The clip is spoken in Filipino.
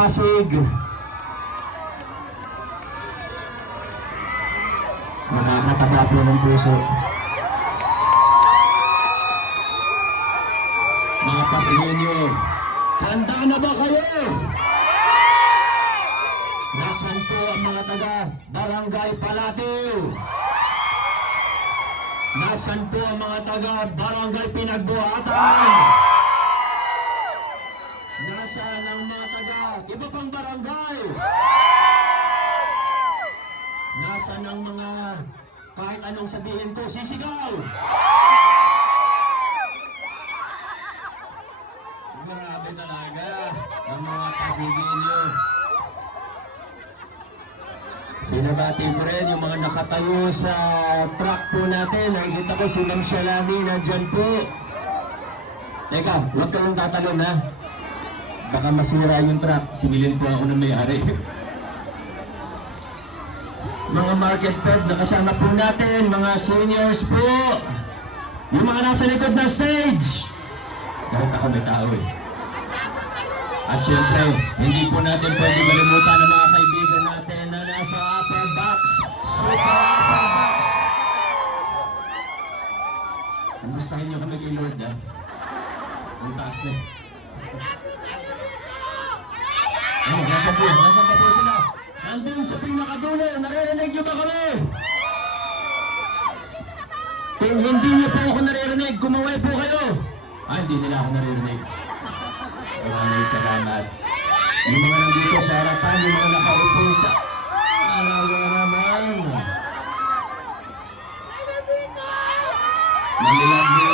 Pasig. Nakakataba po ng puso. Mga Pasigenyo, handa na ba kayo? Nasaan po ang mga taga Barangay Palatiw? Nasaan po ang mga taga Barangay Pinagbuhatan? Nasaan ang mga kahit anong sabihin ko, sisigaw? Grabe talaga ang mga Pasigenyo. Binabati ko rin yung mga nakatayo sa truck po natin. Nakikita ko si Ma'am Shalani nandyan po. Teka, huwag ka lang tatalon ha. Baka masira yung truck. Sinilin po ako ng may-ari. mga market prep na kasama po natin, mga seniors po. Yung mga nasa likod ng stage. Bakit ako may tao eh. At syempre, hindi po natin pwede malimutan ang mga kaibigan natin na nasa upper box, super upper box. Kamustahin niyo kami kay Lord, ha? Ang taas na. Ano, nasa po? Nasa po sila? Nandun sa pinakadulo, naririnig niyo ba kami? Kung hindi niyo po ako naririnig, kumaway po kayo. Ah, hindi nila ako naririnig. Maraming salamat. Yung mga nandito sa harapan, yung mga nakaupo sa... Alaga naman. Nandito